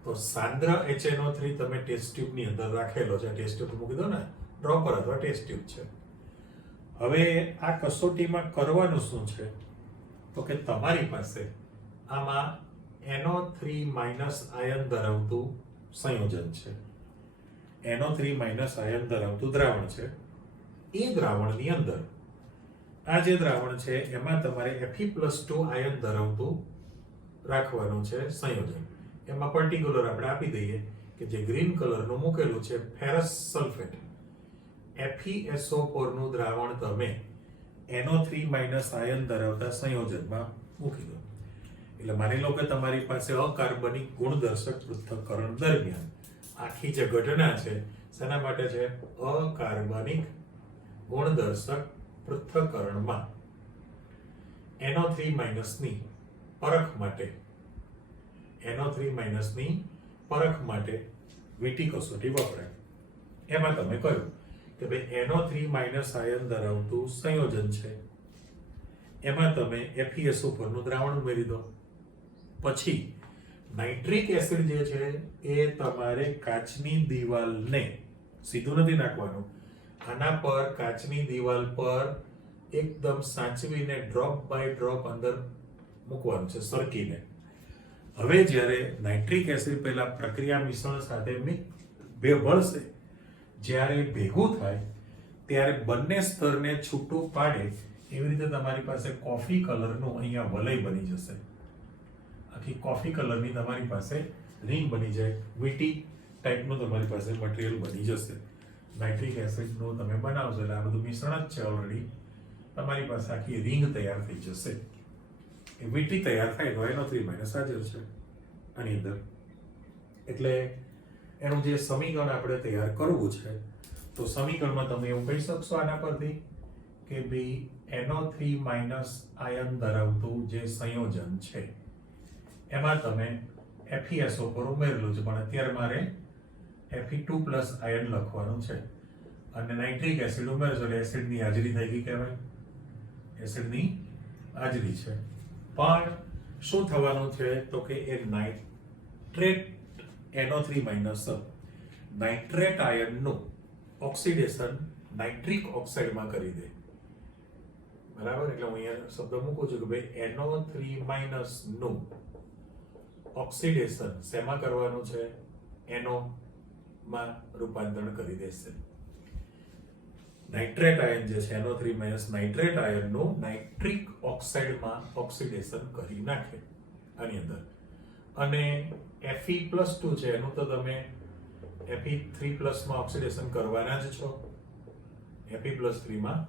તો સાંદ્ર HNO3 તમે ટેસ્ટ ટ્યુબની અંદર રાખેલો છે. ટેસ્ટ ટ્યુબ મૂકી દો ને, ડ્રોપર અથવા ટેસ્ટ ટ્યુબ છે. હવે આ કસોટીમાં કરવાનું શું છે તો કે તમારી પાસે આમાં NO3- આયન ધરાવતું સંયોજન છે. NO3 માઇનસ આયન ધરાવતું દ્રાવણ છે. એ દ્રાવણની અંદર આ જે દ્રાવણ છે એમાં તમારે Fe+2 આયન ધરાવતું રાખવાનું છે સંયોજન. એમાં પર્ટિક્યુલર આપણે આપી દઈએ કે જે ગ્રીન કલરનું મૂકેલું છે ફેરસ સલ્ફેટ, FeSO4 નું દ્રાવણ તમે NO3 માઇનસ આયન ધરાવતા સંયોજનમાં મૂકી દો. એટલે માની લો કે તમારી પાસે અકાર્બનિક ગુણદર્શક પૃથ્થકરણ દરમિયાન આખી જે ઘટના છે શેના માટે છે? અકાર્બનિક ગુણદર્શક પૃથ્થકરણમાં NO3 માઇનસની પરખ માટે વીટી કસોટી વપરાય. એમાં તમે કહ્યું કે ભાઈ NO3 માઇનસ આયન ધરાવતું સંયોજન છે, એમાં તમે FeSO4 નું દ્રાવણ ઉમેરી દો. પછી નાઇટ્રિક એસિડ જે છે એ તમારે કાચની દિવાલને સીધું નથી નાખવાનું, આના પર કાચની દિવાલ પર એકદમ સાચવીને ડ્રોપ બાય ડ્રોપ અંદર મૂકવાનું છે સરકીને. હવે જ્યારે નાઇટ્રિક એસિડ પહેલા પ્રક્રિયા મિશ્રણ સાથે ભળશે, જ્યારે ભેગું થાય ત્યારે બંને સ્તરને છૂટું પાડે એવી રીતે તમારી પાસે કોફી કલરનું અહીંયા વલય બની જશે. આખી કોફી કલરની તમારી પાસે રિંગ બની જાય, વીટી ટાઈપનું તમારી પાસે મટીરિયલ બની જશે. નાઇટ્રિક એસિડનું તમે બનાવશો એટલે આ બધું મિશ્રણ જ છે ઓલરેડી, તમારી પાસે આખી રિંગ તૈયાર થઈ જશે. એ વીટી તૈયાર થાય તો NO3 માઇનસ હાજર છે આની અંદર. એટલે એનું જે સમીકરણ આપણે તૈયાર કરવું છે તો સમીકરણમાં તમે એવું કહી શકશો આના પરથી કે ભાઈ NO3 માઇનસ આયન ધરાવતું જે સંયોજન છે એમાં તમે FeSO4 ઉમેરેલું છે, પણ અત્યારે મારે Fe2 પ્લસ આયન લખવાનું છે અને નાઇટ્રિક એસિડ ઉમેરશો એટલે એસિડની હાજરી થઈ ગઈ કહેવાય. એસિડની હાજરી છે. પણ શું થવાનું છે તો કે એ નાઇટ્રેટ NO3 માઇનસ નાઇટ્રેટ આયનનું ઓક્સિડેશન નાઇટ્રિક ઓક્સાઇડમાં કરી દે. બરાબર? એટલે હું અહીંયા શબ્દ મૂકું છું કે ભાઈ NO3 માઇનસ નું ઓક્સિડેશન શેમાં કરવાનું છે? NO માં રૂપાંતરણ કરી દેશે. નાઇટ્રેટ આયન જે છે NO3 માઇનસ નાઇટ્રેટ આયનનું નાઇટ્રિક ઓક્સાઇડમાં ઓક્સિડેશન કરી નાખે આની અંદર. અને Fe+2 છે એનું તો તમે Fe3+ માં ઓક્સિડેશન કરવાના જ છો. Fe+3 માં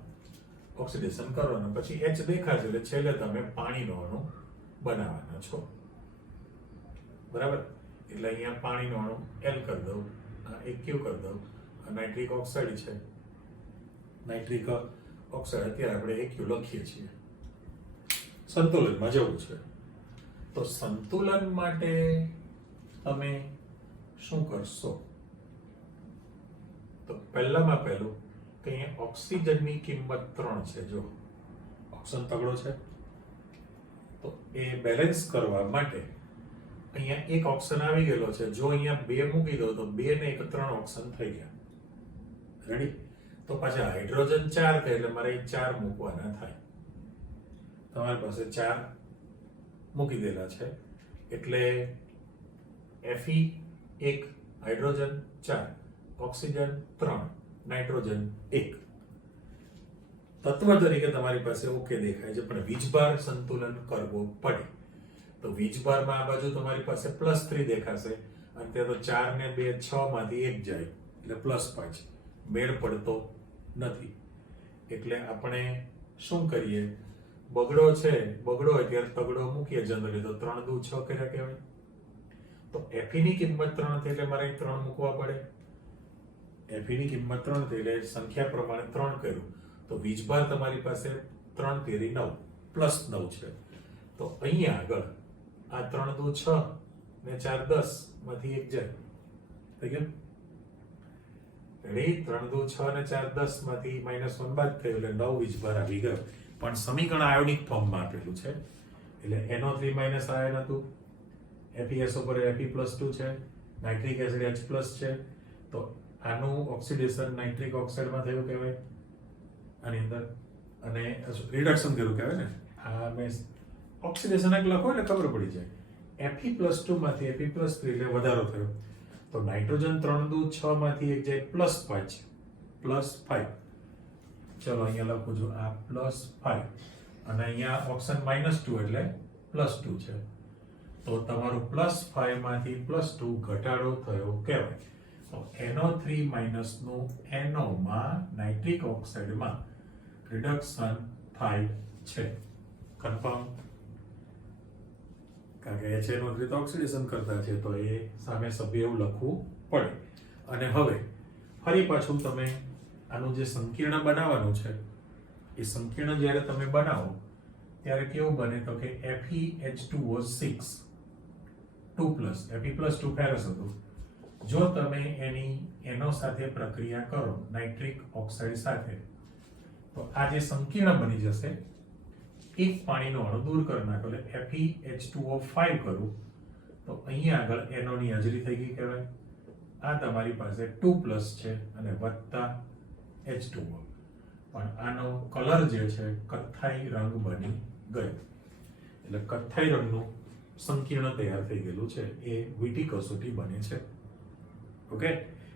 ઓક્સિડેશન કરવાનું, પછી H દેખાશે એટલે છેલ્લે તમે પાણીનો અણુ બનાવવાના છો. બરાબર? એટલે અહીંયા પાણીનો અણુ L કરી દઉં, એક Q કરી દઉં. નાઇટ્રિક ઓક્સાઇડ છે, નાઇટ્રિક ઓક્સાઇડ અત્યારે આપણે AQ લખીએ છીએ. સંતુલનમાં જવું છે તો સંતુલન માટે તમે શું કરશો? તો પહેલામાં પહેલું કે અહીંયા ઓક્સિજનની કિંમત 3 છે. જો ઓક્સિજન તગડો છે તો એ બેલેન્સ કરવા માટે અહીંયા એક ઓક્સિજન આવી ગયેલો છે. જો અહીંયા 2 મૂકી દો તો 2 ને 1 3 ઓક્સિજન થઈ ગયા. રેડી? તો પાછા હાઇડ્રોજન 4 થાય એટલે મારે 4 મૂકવાના થાય. તમારી પાસે 4 મૂકી દેલા છે એટલે Fe 1, હાઇડ્રોજન 4, ઓક્સિજન 3, નાઇટ્રોજન 1. તત્વ તરીકે તમારી પાસે ઓકે દેખાય છે, પણ વીજભાર સંતુલન કરવો પડે તો વીજભારમાં આ બાજુ તમારી પાસે +3 દેખાશે અને તે તો 4 ને 2 6 માંથી 1 જાય એટલે +5. મેળ પડતો નથી. એટલે આપણે શું કરીએ? બગડો હોય ત્યારે તગડો મૂકીએ જનરલી તો 3 દુ 6 કર્યા કહેવાય. તો Fe ની કિંમત 3 થઈ એટલે મારે 3 મૂકવા પડે. Fe ની કિંમત 3 થઈ એટલે સંખ્યા પ્રમાણે 3 કર્યું તો વીજભાર તમારી પાસે 3 તેરી 9 +9 છે. તો અહીંયા આગળ આ 3 દુ 6 ને 4 10 માંથી 1 જાય. થઈ ગયું? રેડી? 3 દુ 6 ને 4 10 માંથી -1 બાદ થયું એટલે 9 વીજભાર આવી ગયો. પણ સમીકરણ આયોનિક ફોર્મમાં આપેલું છે એટલે NO3 માઇનસ આયન હતું, FeSO4 Fe+2 છે, નાઇટ્રિક એસિડ H+ છે. તો આનું ઓક્સિડેશન નાઇટ્રિક ઓક્સાઇડમાં થયું કહેવાય આની અંદર, અને રિડક્શન કર્યું કહેવાય ને. આ મેં ઓક્સિડેશન એક લખો એટલે ખબર પડી જાય. Fe+2 માંથી Fe+3 એટલે વધારો થયો તો નાઇટ્રોજન 3 દુ 6 માંથી એક જાય +5 છે, +5. ચલો અહીંયા લખું છું આ +5 અને અહીંયા ઓપ્શન -2 એટલે +2 છે. તો તમારું +5 માંથી +2 ઘટાડો થયો કહેવાય. તો NO3- નું NO માં નાઇટ્રિક ઓક્સાઇડમાં રિડક્શન થાય છે. કન્ફર્મ? કારણ કે HNO3 તો ઓક્સિડેશન કરતા છે તો એ સામે સભ્ય એવું લખવું પડે. અને હવે ફરી પાછું તમે આનું જે સંકીર્ણ બનાવવાનું છે એ સંકીર્ણ જ્યારે તમે બનાવો ત્યારે કેવું બને તો કે FeH2O6 2+ Fe+2 ફેરસ હતું. જો તમે એની NO સાથે પ્રક્રિયા કરો નાઇટ્રિક ઓક્સાઇડ સાથે તો આ જે સંકીર્ણ બની જશે. એક પાણીનો અણુ દૂર કરી નાખો એટલે FeH2O5 કરું તો અહીંયા આગળ NO ની હાજરી થઈ ગઈ કહેવાય. આ તમારી પાસે 2+ છે અને વત્તા H2O. પણ આનો કલર જે છે કથ્થાઈ રંગ બની ગયો. એટલે કથ્થાઈ રંગનું સંકીર્ણ તૈયાર થઈ ગયેલું છે એ વીટી કસોટી બને છે. ઓકે,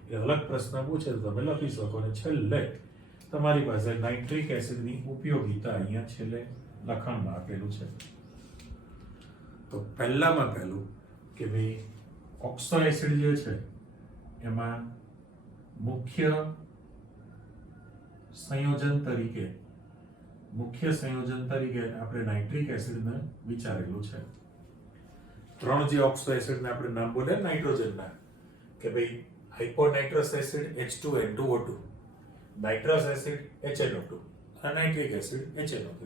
એ અલગ પ્રશ્ન પૂછે તો તમે લખી શકો. અને છેલ્લે તમારી પાસે નાઇટ્રિક એસિડની ઉપયોગિતા અહીંયા છેલ્લે લખાણમાં આપેલું છે. તો પહેલામાં પહેલું કે ભાઈ ઓક્સો એસિડ જે છે એમાં મુખ્ય સંયોજન તરીકે આપણે નાઇટ્રિક એસિડને વિચારેલું છે. 3 જે ઓક્સો એસિડના આપણે નામ બોલે નાઇટ્રોજનના કે ભાઈ હાઇપોનાઇટ્રસ acid H2N2O2, nitrous acid HNO2 અને નાઇટ્રિક એસિડ HNO3.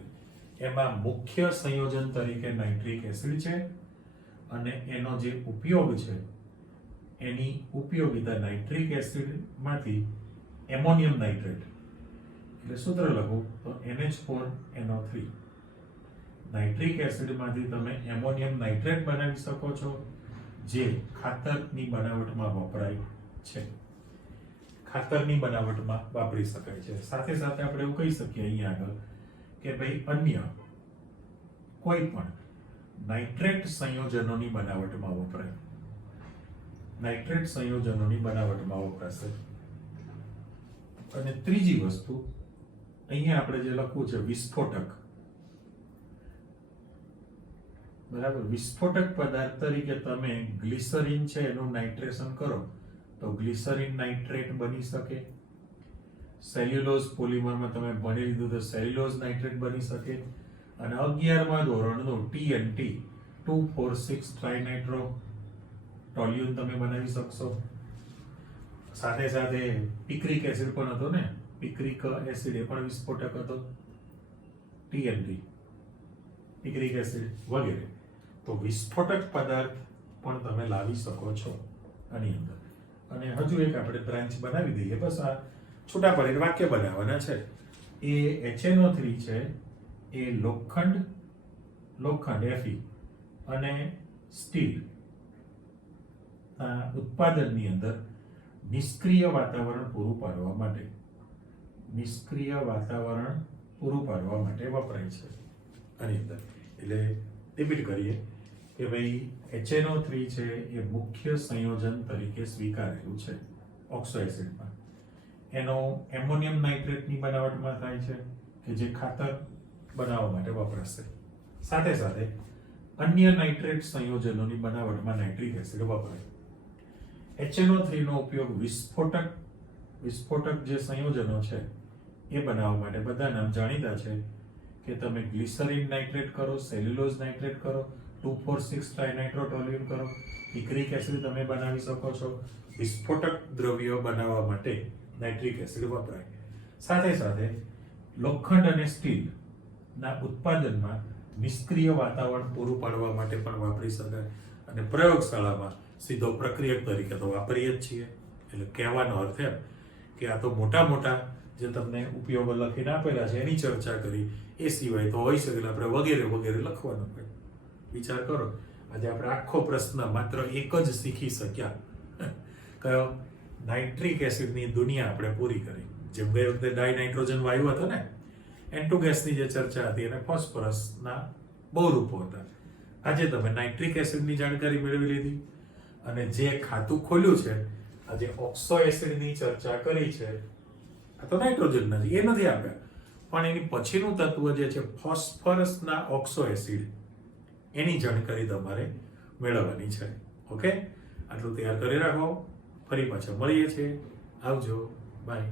એમાં મુખ્ય સંયોજન તરીકે નાઇટ્રિક એસિડ છે અને એનો જે ઉપયોગ છે એની ઉપયોગિતા નાઇટ્રિક એસિડમાંથી એમોનિયમ નાઇટ્રેટ એટલે સૂત્ર લખું તો NH4NO3. નાઇટ્રિક એસિડમાંથી તમે એમોનિયમ નાઇટ્રેટ બનાવી શકો છો જે ખાતરની બનાવટમાં વપરાય છે. ખાતરની બનાવટમાં વાપરી શકાય છે. સાથે સાથે આપણે એવું કહી શકીએ અહીંયા આગળ કે ભાઈ અન્ય કોઈ પણ નાઇટ્રેટ સંયોજનોની બનાવટમાં વપરાય. નાઇટ્રેટ સંયોજનોની બનાવટમાં વપરાશે. અને ત્રીજી વસ્તુ અહીંયા આપણે જે લખવું છે વિસ્ફોટક. બરાબર, વિસ્ફોટક પદાર્થ તરીકે તમે ગ્લિસરીન છે એનું નાઇટ્રેશન કરો તો ગ્લિસરીન નાઇટ્રેટ બની શકે. સેલ્યુલોઝ પોલિમરમાં તમે ભણી લીધું તો સેલ્યુલોઝ નાઇટ્રેટ બની શકે. અને 11મા ધોરણનું TNT 2,4,6 ટ્રાઇનાઇટ્રો ટોલ્યુન તમે બનાવી શકશો. સાથે સાથે પિક્રિક એસિડ પણ હતો ને, પિક્રિક એસિડ એ પણ વિસ્ફોટક હતો. TNT, પિક્રિક એસિડ વગેરે. તો વિસ્ફોટક પદાર્થ પણ તમે લાવી શકો છો આની અંદર. અને હજુ એક આપણે બ્રાન્ચ બનાવી દઈએ. બસ આ છૂટા પડીને વાક્ય બનાવવાના છે. એ HNO3 છે એ લોખંડ Fe અને સ્ટીલ ઉત્પાદનની અંદર નિષ્ક્રિય વાતાવરણ પૂરું પાડવા માટે વપરાય છે આની અંદર. એટલે રિપીટ કરીએ કે ભાઈ HNO3 છે એ મુખ્ય સંયોજન તરીકે સ્વીકારેલું છે ઓક્સો એસિડમાં. એનો એમોનિયમ નાઇટ્રેટની બનાવટમાં થાય છે કે જે ખાતર બનાવવા માટે વપરાશે. સાથે સાથે અન્ય નાઇટ્રેટ સંયોજનોની બનાવટમાં નાઇટ્રિક એસિડ વપરાય. HNO3 નો ઉપયોગ વિસ્ફોટક જે સંયોજનો છે એ બનાવવા માટે બધા નામ જાણીતા છે કે તમે ગ્લિસરીન નાઇટ્રેટ કરો, સેલ્યુલોઝ નાઇટ્રેટ કરો, 2,4,6 ટ્રાઇનાઇટ્રોટોલ્યુન કરો, પિક્રિક એસિડ તમે બનાવી શકો છો. વિસ્ફોટક દ્રવ્યો બનાવવા માટે નાઇટ્રિક એસિડ વપરાય. સાથે સાથે લોખંડ અને સ્ટીલ ના ઉત્પાદનમાં નિષ્ક્રિય વાતાવરણ પૂરું પાડવા માટે પણ વાપરી શકાય. અને પ્રયોગશાળામાં સીધો પ્રક્રિયક તરીકે તો વાપરીએ જ છીએ. એટલે કહેવાનો અર્થ એમ કે આ તો મોટા જે તમને ઉપયોગો લખીને આપેલા છે એની ચર્ચા કરી. એ સિવાય તો હોઈ શકે આપણે વગેરે લખવાનું હોય. વિચાર કરો, આજે આપણે આખો પ્રશ્ન માત્ર એક જ શીખી શક્યા. કયો? નાઇટ્રિક એસિડની દુનિયા આપણે પૂરી કરી. જેમ ગઈ વખતે ડાયનાઇટ્રોજન વાયુ હતો ને, N2 ગેસની જે ચર્ચા હતી અને ફોસ્ફરસના બહુ રૂપો હતા. આજે તમે નાઇટ્રિક એસિડની જાણકારી મેળવી લીધી. અને જે ખાતું ખોલ્યું છે આ જે ઓક્સો એસિડની ચર્ચા કરી છે આ તો નાઇટ્રોજન નથી એ નથી આપ્યા પણ એની પછીનું તત્વ જે છે ફોસ્ફરસના ઓક્સો એસિડ એની જાણકારી તમારે મેળવવાની છે ઓકે આટલું તૈયાર કરી રાખો ફરી પાછા મળીએ છીએ આવજો બાય